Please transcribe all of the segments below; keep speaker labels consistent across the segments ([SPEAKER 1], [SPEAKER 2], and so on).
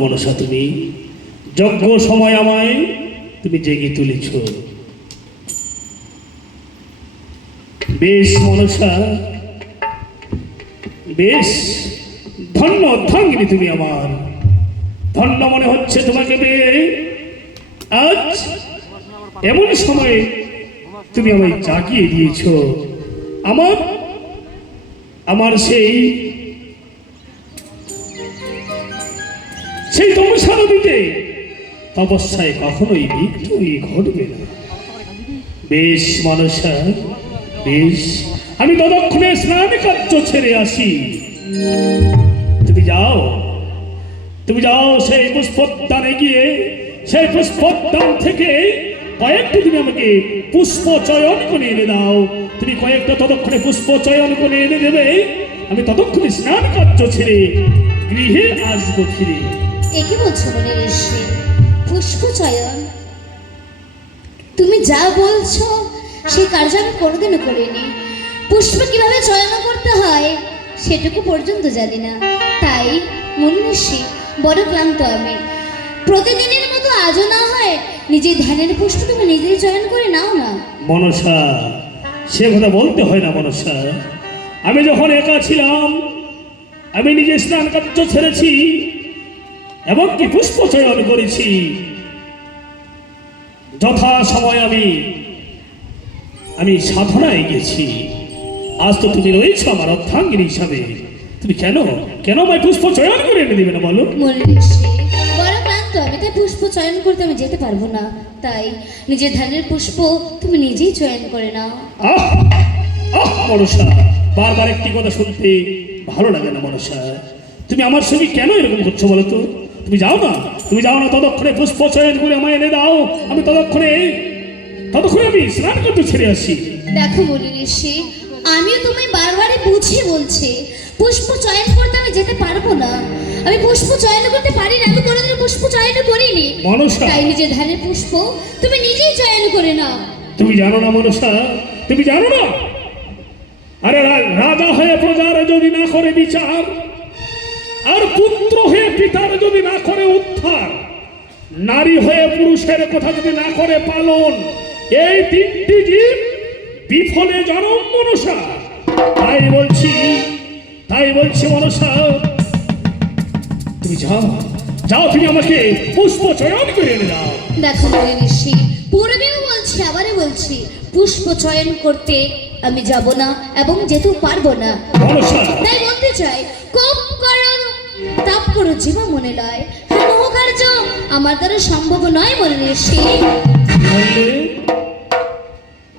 [SPEAKER 1] মনসা তুমি। যজ্ঞ সময় আমায় তুমি জেগে তুলেছ। বেশ মনসা, বেশ ধন্য অর্ধাঙ্গিনী তুমি আমার। ধন্য মনে হচ্ছে তোমাকে পেয়ে। আজ এমন সময়ে তুমি আমায় জাগিয়ে দিয়েছ। আমার আমার সেই সেই তমসা নদীতে তপস্যায় কখনোই বিঘ্নই ঘটবে না। বেশ মানুষা বেশ। আমি ততক্ষণে স্নান কার্য ছেড়ে আসি। তুমি যাও। তুমি যাও সেই পুষ্পোদ্যানে গিয়ে, সেই পুষ্পোদ্যান থেকে কয়েকটি তুমি আমাকে পুষ্প চয়ন করে এনে দাও। তুমি কয়েকটা ততক্ষণে পুষ্প চয়ন করে এনে দেবে। আমি ততক্ষণে স্নান কার্য ছেড়ে গৃহে আসব ফিরে।
[SPEAKER 2] একে বলছো মনে ঋষি। পুষ্প চয়ন তুমি যা বলছো সেই কার্য আমি কোনোদিনও করিনি। পুষ্প কীভাবে চয়ন করতে হয় সেটুকু পর্যন্ত জানি না। তাই মনে ঋষি, বড় ক্লান্ত আমি। প্রতিদিনের মতো আজও না হয় নিজের ধ্যানের পুষ্প তুমি নিজেই চয়ন করে নাও না।
[SPEAKER 1] মনসা, সে কথা বলতে হয় না মনসা। আমি যখন একা ছিলাম, আমি নিজে স্নান কার্য ছেড়েছি এমনকি পুষ্প চয়ন করেছি। যথা সময় আমি আমি সাধনায় গেছি। আজ তো তুমি রয়েছ আমার অর্থাঙ্গিনী হিসাবে। তুমি কেন কেন আমায় পুষ্প চয়ন করে এনে দেবে না বলো?
[SPEAKER 2] আমি তাই পুষ্প চয়ন করতে আমি যেতে পারব না। তাই নিজের ধ্যানের পুষ্প তুমি নিজেই চয়ন করে নাও।
[SPEAKER 1] আহ! আহ মনসা বারবার একটি কথা শুনতে ভালো লাগে না মনসা। তুমি আমার সঙ্গে কেন এরকম করছ বলো তো? তুমি যাও না তুমি যাও না ততক্ষণে পুষ্প চয়ন করে আমায় এনে দাও। আমি ততক্ষণে ততক্ষণে আমি স্নান করতে ছেড়ে আসি।
[SPEAKER 2] দেখো মনে ঋষি আমিও তুমি বারবারই বুঝিয়ে বলছি পুষ্প চয়ন করতে আমি যেতে পারব না। আমি পুষ্প চয়ন করতে পারি না আমি কোনোদিন পুষ্প চয়ন করিনি তাই নিজে ধ্যানের পুষ্প তুমি নিজেই চয়ন করে নাও।
[SPEAKER 1] তুমি জানো না মনসা তুমি জানো না? আরে রাজা হয়ে প্রজার যদি না করে বিচার আর পুত্র হয়ে পিতার যদি না করে উদ্ধার নারী হয়ে পুরুষের কথা যদি না করে পালন এই তিনটি জীব বিফলে জনম মনসা। তাই বলছি তাই বলছি মনসা তুমি যাও যাও তুমি আমাকে পুষ্প চয়ন করে এনে দাও।
[SPEAKER 2] দেখো ঋষি পূর্বেও বলছি আবারও বলছি পুষ্প চয়ন করতে আমি যাব না এবং যেতেও পারব না। তাই বলতে চাই কোপ করো তাপ মনে লয়। কার্য আমার দ্বারা সম্ভব নয় মনে
[SPEAKER 1] বললে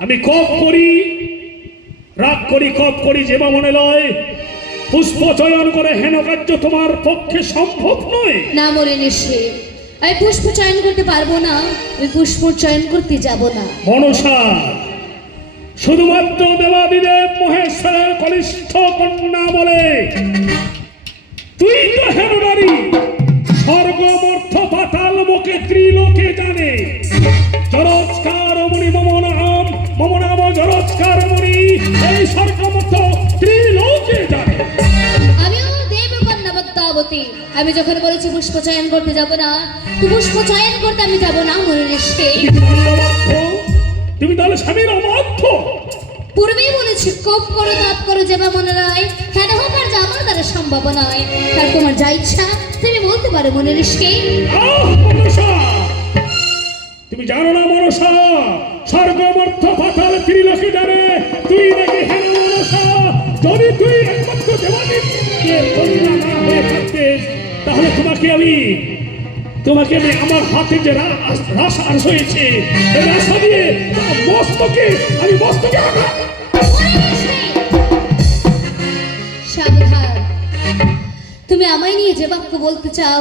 [SPEAKER 1] আমি কপ করি রাগ করি কপ করি যে বা মনে লয় পুষ্প চয়ন করে হেন কার্য তোমার পক্ষে সম্ভব নয়।
[SPEAKER 2] না মনে ঋষি আমি পুষ্প চয়ন করতে পারব না ওই পুষ্প চয়ন করতে যাব না।
[SPEAKER 1] মনসা শুধুমাত্র দেবাদিদেব মহেশ্বরের কনিষ্ঠ কন্যা বলে
[SPEAKER 2] আমি যখন বলেছি পুষ্প চয়ন করতে যাব না পুষ্প চয়ন করতে আমি যাব না মনে
[SPEAKER 1] তুমি তাহলে স্বামীর অবাধ্য?
[SPEAKER 2] পূর্বেই বলেছি কোপ করো তাপ করো যেবা মনে নয় হেন হোক আর আমার দ্বারা সম্ভব নয়। তার তোমার যা ইচ্ছা তুমি বলতে পারো মনে
[SPEAKER 1] মনসা! তুমি জানো না মনসা স্বর্গমর্থ তোমাকে আমি তোমাকে আমি আমার হাতে যে রাস আস হয়েছে রাসা দিয়ে মস্তকে আমি মস্তকে আঘাত
[SPEAKER 2] তুমি আমায় নিয়ে যে বাক্য বলতে চাও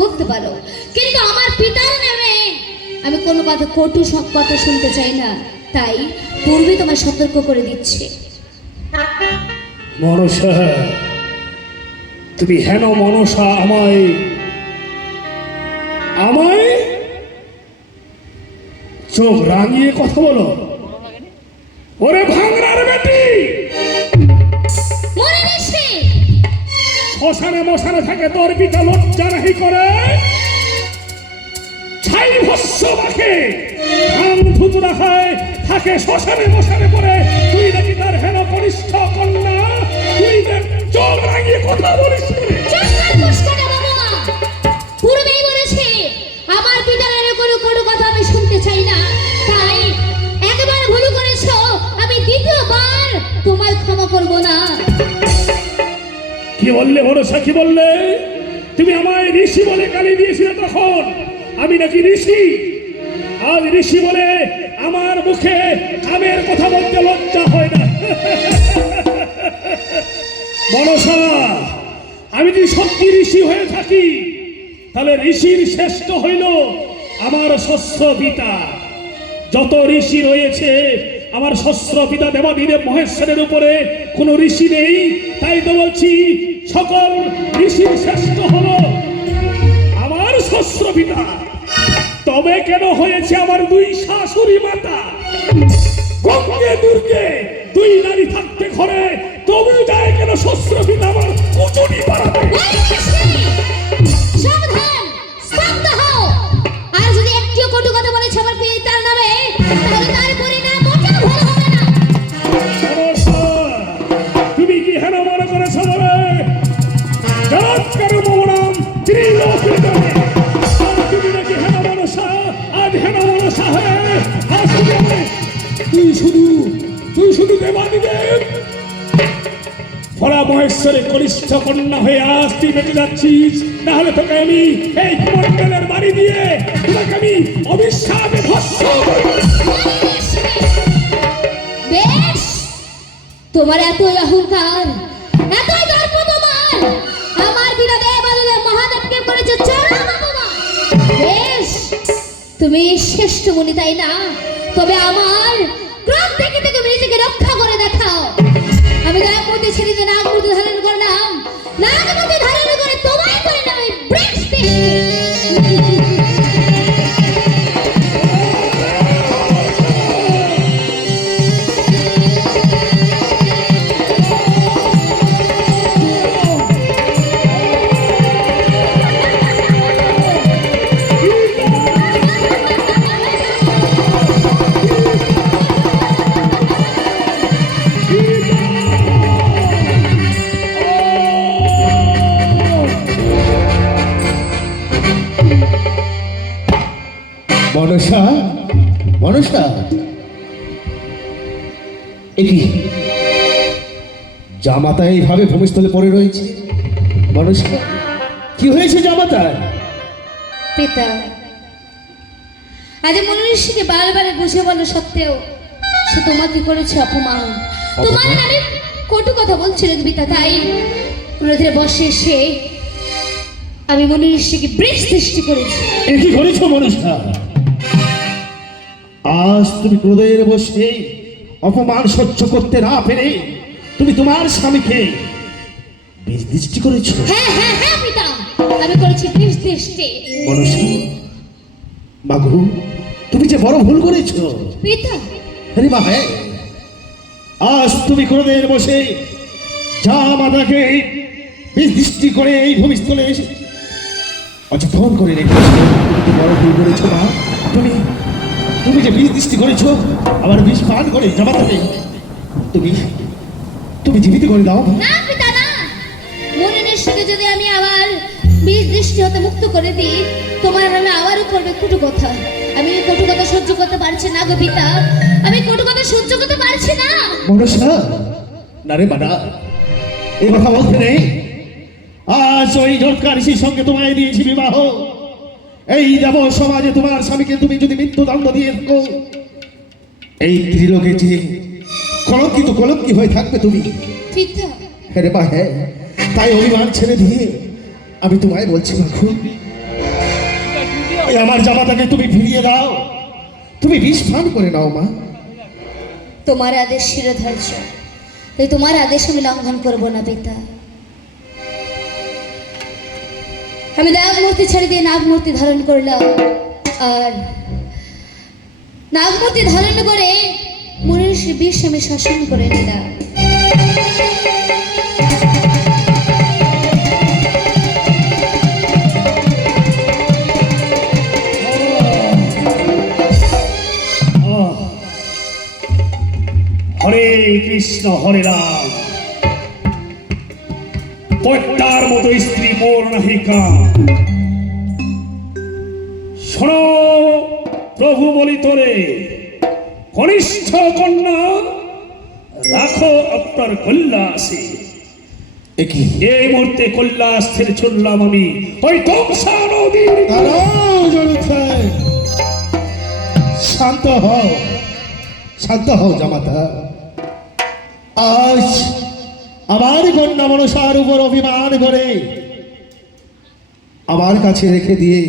[SPEAKER 2] বলতে পারো। কিন্তু আমার পিতার নামে আমি কোনো কথা কটু সব কথা শুনতে চাই না। তাই পূর্বে তোমার সতর্ক করে দিচ্ছে।
[SPEAKER 1] মনসা তুমি হেন মনসা আমায় আমায়? চোখ রাঙিয়ে কথা বলো। ওরে ভাঙরার বেটি! শ্মশানে মশানে থাকে তোর পিতা লজ্জা নাহি করে? ছাই ভস্য মাখে ধান ধুতুরা খায় থাকে শ্মশানে মশানে পড়ে। তুই নাকি তার হেন কনিষ্ঠ কন্যা? তুই চোখ রাঙিয়ে কথা বলিস
[SPEAKER 2] শুনতে চাই না। তাই একবার ভুল করেছ, আমি দ্বিতীয়বার তোমায় ক্ষমা করব না।
[SPEAKER 1] কি বললে ভরসা কি বললে? তুমি আমায় ঋষি বলে গালি দিয়েছিলে তখন। আমি নাকি ঋষি? আজ ঋষি বলে আমার মুখে কামের কথা বলতে লজ্জা হয় না। মনসা আমি যদি সত্যি ঋষি হয়ে থাকি, তাহলে ঋষির শ্রেষ্ঠ হইল আমার শস্য পিতা, যত ঋষি রয়েছে, আমার শস্ত্র পিতা দেবাদিদেব মহেশ্বরের উপরে কোনো ঋষি নেই। তাই তো বলছি, সকল ঋষির শ্রেষ্ঠ হলো আমার শস্ত্র পিতা। তবে কেন হয়েছে আমার দুই শাশুড়ি মাতা? গঙ্গে, দুর্গে, দুই নারী থাকতে ঘরে, তবু যায় কেন শস্ত্র পিতা আমার উচুনি পাড়াতে? ফলা মহেশ্বরের কনিষ্ঠ কন্যা হয়ে আজ বেঁচে যাচ্ছিস। না হলে তোকে আমি এই মন্ডলের বাড়ি দিয়ে তোমাকে আমি অবিশ্বাসে ভস্ম
[SPEAKER 2] তোমার এতই অহংকার তুমি শ্রেষ্ঠ মুনি, তাই না? তবে আমার ক্রোধ থেকে তুমি নিজেকে রক্ষা করে দেখাও। আমি নাগমূর্তি ছেড়ে দিয়ে নাগমূর্তি ধারণ
[SPEAKER 3] জামাতা এইভাবে ভূমিস্থলে পড়ে রয়েছে? মানুষ কি হয়েছে জামাতার
[SPEAKER 2] পিতা আজ মনুষ্যকে বারবার বুঝে বলো সত্ত্বেও সে তোমাকে করেছে অপমান। তোমার নামে কটু কথা বলছিল পিতা তাই ক্রোধের বসে সে আমি মনুষ্যকে বৃষ সৃষ্টি করেছি।
[SPEAKER 3] এ কি করেছ মনসা আজ তুমি ক্রোধের বসে অপমান সহ্য করতে না পেরে তুমি তোমার স্বামীকে বীজ দৃষ্টি করেছ?
[SPEAKER 2] হ্যাঁ হ্যাঁ হ্যাঁ পিতা আমি করেছি বৃষ দৃষ্টি
[SPEAKER 3] মনসা তুমি যে বড় ভুল করেছ।
[SPEAKER 2] পিতা
[SPEAKER 3] আরে মা হ্যাঁ আজ তুমি ক্রোধের বসে যা মাতাকে বীজ দৃষ্টি করে এই ভূমিস্থলে এসে অচেতন করে রেখেছো। তুমি বড় ভুল করেছ মা। তুমি তুমি যে বীজ দৃষ্টি করেছ আবার বিষ পান করে জামাতাকে তুমি তুমি জীবিত করে দাও।
[SPEAKER 2] না পিতা না। যদি আমি আবার বীজ দৃষ্টি হতে মুক্ত করে দিই তোমার নামে আবারও করবে কটু কথা। আমি কটু কথা সহ্য করতে পারছি না গো পিতা। আমি কটু কথা সহ্য করতে পারছি না।
[SPEAKER 3] মনসা না? রে বানা এ কথা বলতে নেই। আজ ওই ঝটকা সঙ্গে তোমায় দিয়েছি বিবাহ। এই দেব সমাজে তোমার স্বামীকে তুমি যদি মৃত্যুদণ্ড দিয়ে থাকো এই ত্রিলোকে যে কলঙ্কিত কলঙ্কি হয়ে থাকবে তুমি। হ্যাঁ রে বা হ্যাঁ। তাই অভিমান ছেড়ে দিয়ে আমি তোমায় বলছি মাখু ওই আমার জামাতাকে তুমি ফিরিয়ে দাও। তুমি বিষ পান করে নাও মা।
[SPEAKER 2] তোমার আদেশ শিরোধার্য। তাই তোমার আদেশ আমি লঙ্ঘন করব না পিতা। আমি নাগমূর্তি ছেড়ে দিয়ে নাগমূর্তি ধারণ করলাম। আর নাগমূর্তি ধারণ করে মুনির বিষমে শাসন করে নিলা হরে
[SPEAKER 1] কৃষ্ণ, হরে রাম। পট্টার মতো স্ত্রী মোর নাহিকা শোনো, প্রভু বলি তোরে কনিষ্ঠ কন্যা রাখো আপনার কল্যাসে
[SPEAKER 3] একই
[SPEAKER 1] এই মুহূর্তে কল্যাস ছেড়ে চললাম আমি। ওই
[SPEAKER 3] দাঁড়াও জলখাই শান্ত হও শান্ত হও জামাতা। আজ আমার কন্যা মনসার উপর অভিমান করে আমার কাছে রেখে দিয়ে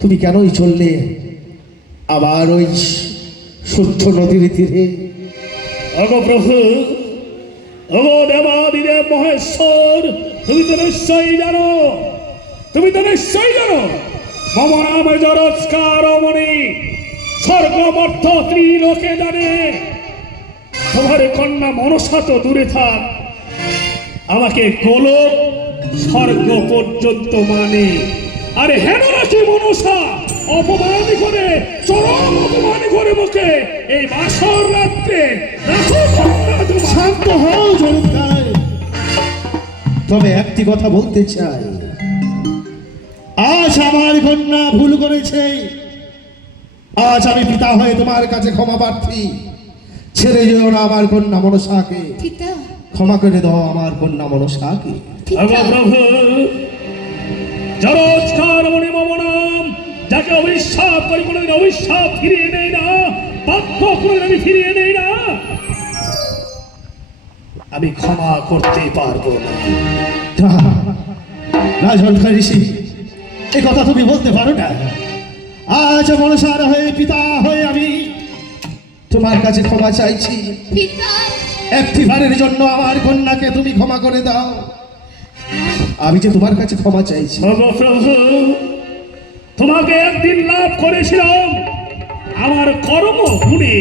[SPEAKER 3] তুমি কেনই চললে? আবার ওই সূর্য নদীর তীরে।
[SPEAKER 1] অগো প্রভু অগো দেবাদিদেব মহেশ্বর, তুমি তো নিশ্চয়ই জানো, তুমি তো নিশ্চয়ই জানো মম জরস্কার মনি স্বর্গমর্থ ত্রিলোকে জানে, তোমার কন্যা মনসা তো দূরে থাক, আমাকে গোলক স্বর্গ পর্যন্ত মানে। আরে হেন রাখি মনসা অপমান করে চরম অপমান করে মুখে। এই বাসর রাত্রে রাখো কন্যা তোমার।
[SPEAKER 3] শান্ত হও তবে একটি কথা বলতে চাই। আজ আমার কন্যা ভুল করেছে। আজ আমি পিতা হয়ে তোমার কাছে ক্ষমা প্রার্থী। ছেড়ে যেও না আমার কন্যা মনসাকে। ক্ষমা করে দাও আমার কন্যা মনসাকে।
[SPEAKER 1] প্রভু নাম যাকে অভিশাপ করি কোনোদিন অভিশাপ ফিরিয়ে নেই না বাক্য কোনোদিন আমি ফিরিয়ে নেই না। আমি ক্ষমা করতে পারব। না
[SPEAKER 3] রাজহংকার ঋষি এ কথা তুমি বলতে পারো না। আজ মনসার হয়ে পিতা হয়ে আমি তোমার কাছে ক্ষমা চাইছি।
[SPEAKER 2] পিতা।
[SPEAKER 3] একটি জন্য আমার কন্যাকে তুমি ক্ষমা করে দাও। আমি যে তোমার কাছে ক্ষমা চাইছি।
[SPEAKER 1] প্রভু তোমাকে একদিন লাভ করেছিলাম। আমার কর্ম গুণে,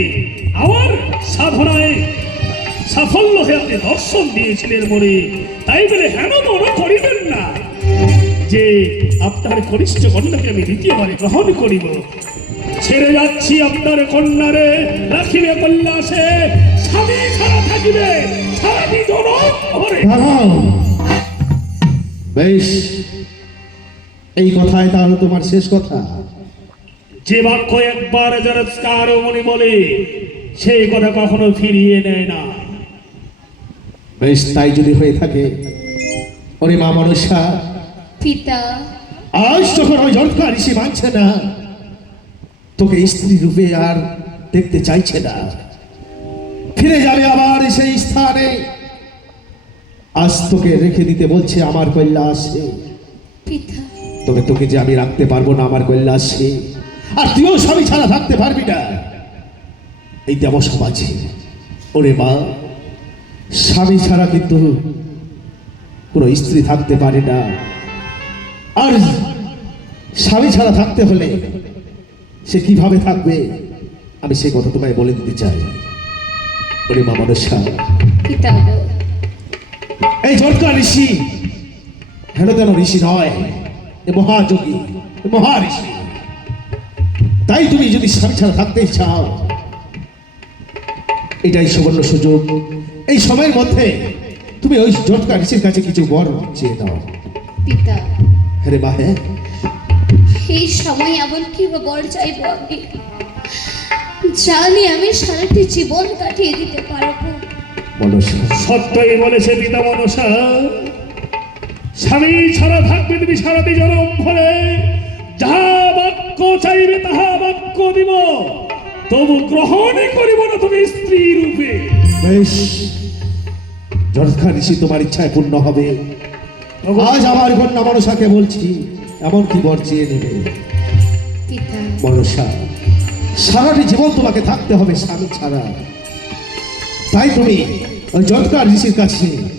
[SPEAKER 1] আমার সাধনায় সাফল্য হয়ে আপনি দর্শন দিয়েছিলেন মনে তাই বলে হেন মনে করিবেন না যে আপনার কনিষ্ঠ কন্যাকে আমি দ্বিতীয়বারে গ্রহণ করিব। ছেড়ে যাচ্ছি আপনার কন্যারে, রাখিবে কল্যাসে স্বামী ছাড়া থাকিবে সারাটি
[SPEAKER 3] দাঁড়াও। বেশ। এই কথাই তাহলে তোমার শেষ কথা?
[SPEAKER 1] যে বাক্য একবার যারা মনে বলে সেই কথা কখনো ফিরিয়ে নেয় না।
[SPEAKER 3] বেশ তাই যদি হয়ে থাকে ওরে মা মনসা।
[SPEAKER 2] পিতা।
[SPEAKER 3] আজ যখন ওই জটকা ঋষি মানছে না তোকে স্ত্রী রূপে আর দেখতে চাইছে না। ফিরে যাবে আবার সেই স্থানে। আজ তোকে রেখে দিতে বলছে আমার কৈলাসে
[SPEAKER 2] পিতা।
[SPEAKER 3] তবে তোকে যে আমি রাখতে পারব না আমার কৈলাসে আর তুইও স্বামী ছাড়া থাকতে পারবি না। এই দেব সমাজে ওরে মা স্বামী ছাড়া কিন্তু কোনো স্ত্রী থাকতে পারে না। আর স্বামী ছাড়া থাকতে হলে সে কীভাবে থাকবে? আমি সেই কথা তোমায় বলে দিতে চাই। ওরে মা
[SPEAKER 2] পিতা
[SPEAKER 3] এই ঝটকা ঋষি হেন তেন ঋষি নয়। এ মহাযোগী এ মহা ঋষি তাই তুমি যদি স্বামী ছাড়া থাকতে চাও এটাই সুবর্ণ সুযোগ। এই সময়ের মধ্যে তুমি ওই ঝটকা ঋষির কাছে কিছু বর চেয়ে দাও
[SPEAKER 2] পিতা।
[SPEAKER 3] হ্যাঁ মা হ্যাঁ।
[SPEAKER 2] এই সময় এমন কি বা বর চাইব আমি জানি আমি সারাটি জীবন কাটিয়ে দিতে পারব।
[SPEAKER 3] মনসা।
[SPEAKER 1] সত্যই বলেছে পিতা মনসা। স্বামী ছাড়া থাকবে তুমি সারাটি জনম ভরে। যাহা বাক্য চাইবে তাহা বাক্য দিব। তবু গ্রহণই করিব না তুমি স্ত্রী রূপে।
[SPEAKER 3] বেশ। ঝটকা ঋষি তোমার ইচ্ছায় পূর্ণ হবে আজ আমার কন্যা মনসাকে বলছি এমন কি বর চেয়ে নেবে?
[SPEAKER 2] পিতা।
[SPEAKER 3] মনসা সারাটি জীবন তোমাকে থাকতে হবে স্বামী ছাড়া। তাই তুমি ওই জটকার ঋষির কাছে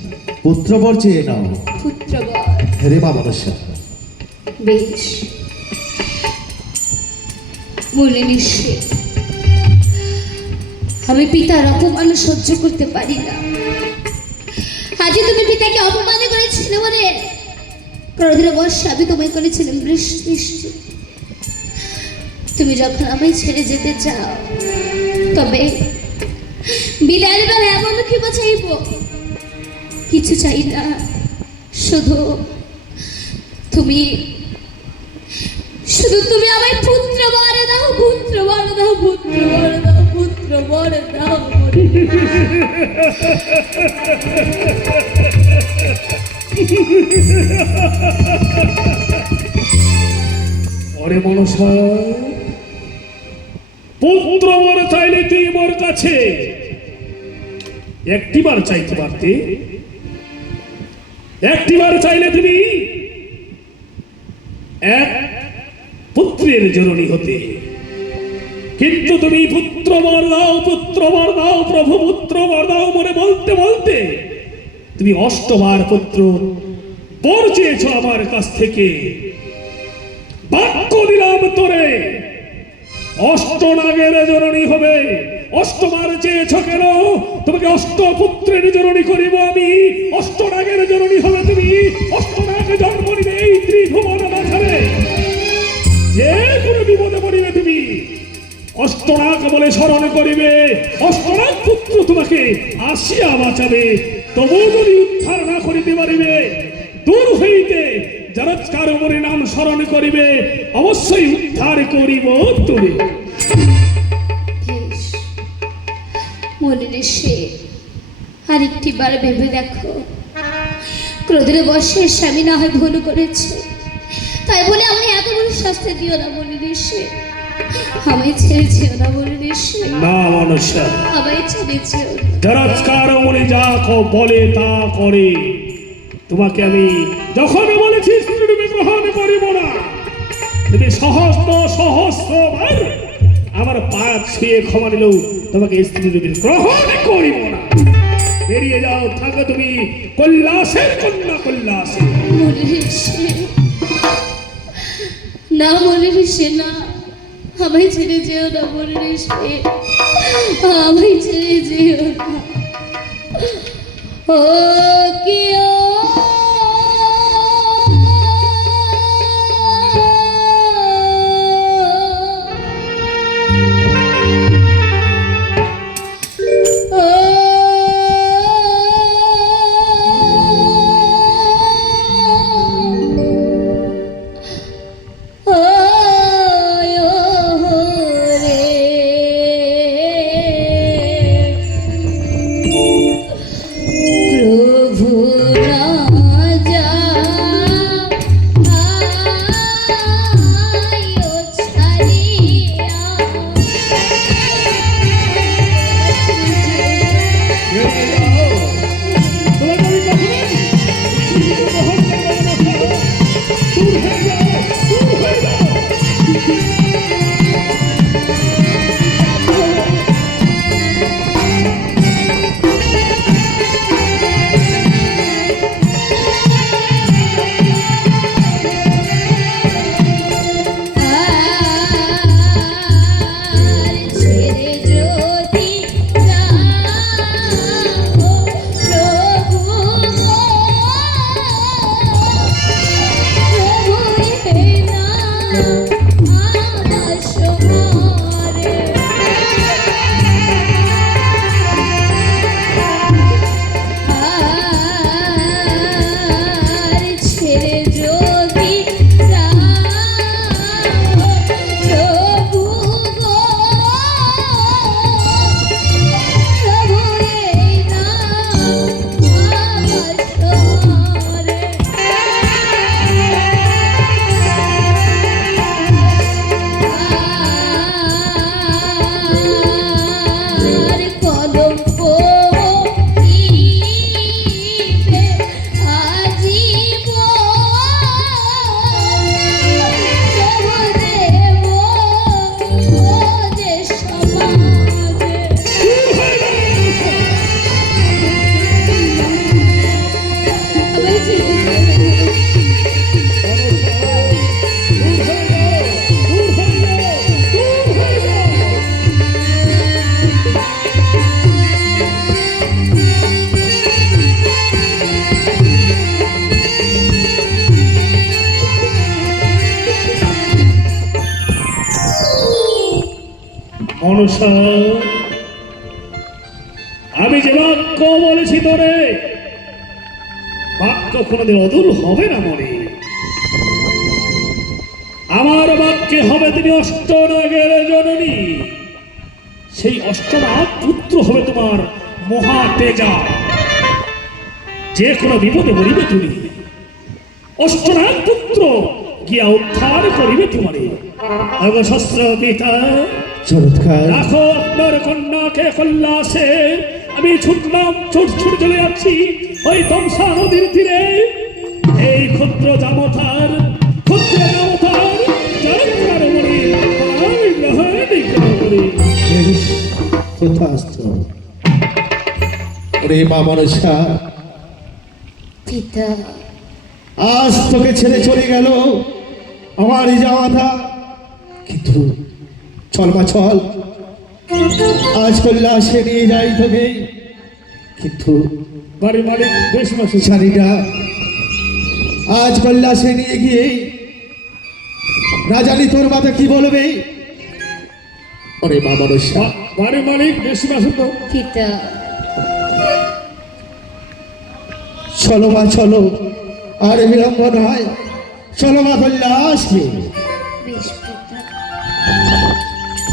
[SPEAKER 3] পুত্রবর চেয়ে নাও।
[SPEAKER 2] পুত্রবর।
[SPEAKER 3] মা মনসা
[SPEAKER 2] বেশ। বলে নিশ্চয়। আমি পিতার অপমান সহ্য করতে পারি না। আজকে তুমি পিতাকে অপমান করেছিলে বলে? প্রদিন বর্ষে আমি তোমায় করেছিলাম বৃষ্টি তুমি যখন আমায় ছেড়ে যেতে চাও তবে বিদায়ের বেলা এমন কি বা চাইব কিছু চাই না। শুধু তুমি শুধু তুমি আমায় পুত্র বর দাও, পুত্র বর দাও, পুত্র বর দাও, পুত্র বর দাও
[SPEAKER 1] ওরে মনসা পুত্র বর চাইলে তুই মোর কাছে একটিবার চাইতে পারতে? একটিবার চাইলে তুমি এক পুত্রের জননী হতে। কিন্তু তুমি পুত্র বর পুত্র বর দাও, প্রভু পুত্র বর দাও মনে বলতে বলতে তুমি অষ্টবার পুত্র বর আমার কাছ থেকে। বাক্য দিলাম তোরে, অষ্টনাগের জননী হবে। অষ্টবার চেয়েছ কেন তোমাকে অষ্ট অষ্টপুত্রের জননী করিব আমি। অষ্টনাগের জননী হবে তুমি অষ্টনাগ জন্ম নিবে এই ত্রিভুবন মাঝারে যে কোনো বিপদে পড়িবে তুমি। অষ্টনাগ বলে স্মরণ করিবে। অষ্টনাগ পুত্র তোমাকে আসিয়া বাঁচাবে। তবু যদি উদ্ধার না করিতে পারিবে, দূর হইতে যারা কারও নাম স্মরণ করিবে। অবশ্যই উদ্ধার করিব তুমি।
[SPEAKER 2] মনে সে আরেকটি বার ভেবে দেখো ক্রোধের বসে স্বামী না হয় ভুল করেছে। তাই বলে আমি এত বড় শাস্তি দিও না মনে সে আমায় ছেড়ে যেও না মনে সে
[SPEAKER 1] না মনুষ্য
[SPEAKER 2] আমায় ছেড়ে যেও না।
[SPEAKER 1] মনে যা বলে তা করে। তোমাকে আমি যখন বলেছি স্ত্রীরূপে গ্রহণ করিব না। তুমি সহস্র সহস্রবার আমার পা ছুঁয়ে ক্ষমা নিলেও তোমাকে স্ত্রীরূপে গ্রহণ করিব না। বেরিয়ে যাও, থাকো তুমি কৈলাসের কন্যা কৈলাসে।
[SPEAKER 2] মনে সে না মনে সে না। আমায় ছেড়ে যেও না মনে সে আমায় ছেড়ে যেও না। ও, কি
[SPEAKER 1] মনসা বলেছি তোরে, বাক্য কোনোদিন অদূর হবে না মনে। আমার বাক্যে হবে তুমি অষ্টনাগের জননী। সেই অষ্টনাগ পুত্র হবে তোমার মহা তেজা যে কোনো বিপদে মরিবে তুমি। অষ্টনাগ পুত্র গিয়া উদ্ধার করিবে তোমারে। অগশস্ত্র পিতা
[SPEAKER 3] চমৎকার।
[SPEAKER 1] রাখো আপনার কন্যাকে কল্যাসে আমি ছুটলাম ছুট ছুট চলে যাচ্ছি ওই তমসা নদীর তীরে। এই ক্ষুদ্র জামথার ক্ষুদ্র
[SPEAKER 2] পিতা।
[SPEAKER 3] আজ তোকে ছেড়ে চলে গেল। আমার এই কিন্তু চল মা চল আজ কৈলাসে নিয়ে যাই তোকে। কিন্তু
[SPEAKER 1] বাড়ি মালিক বেশ মাসে
[SPEAKER 3] না আজ কৈলাসে নিয়ে গিয়ে না জানি তোর মাথা কি বলবে? ওরে মা মনসা
[SPEAKER 1] বাড়ি মালিক বেশ মাসে তো।
[SPEAKER 2] পিতা
[SPEAKER 3] চলো মা চলো আর বিলম্ব নয়। চলো মা কৈলাস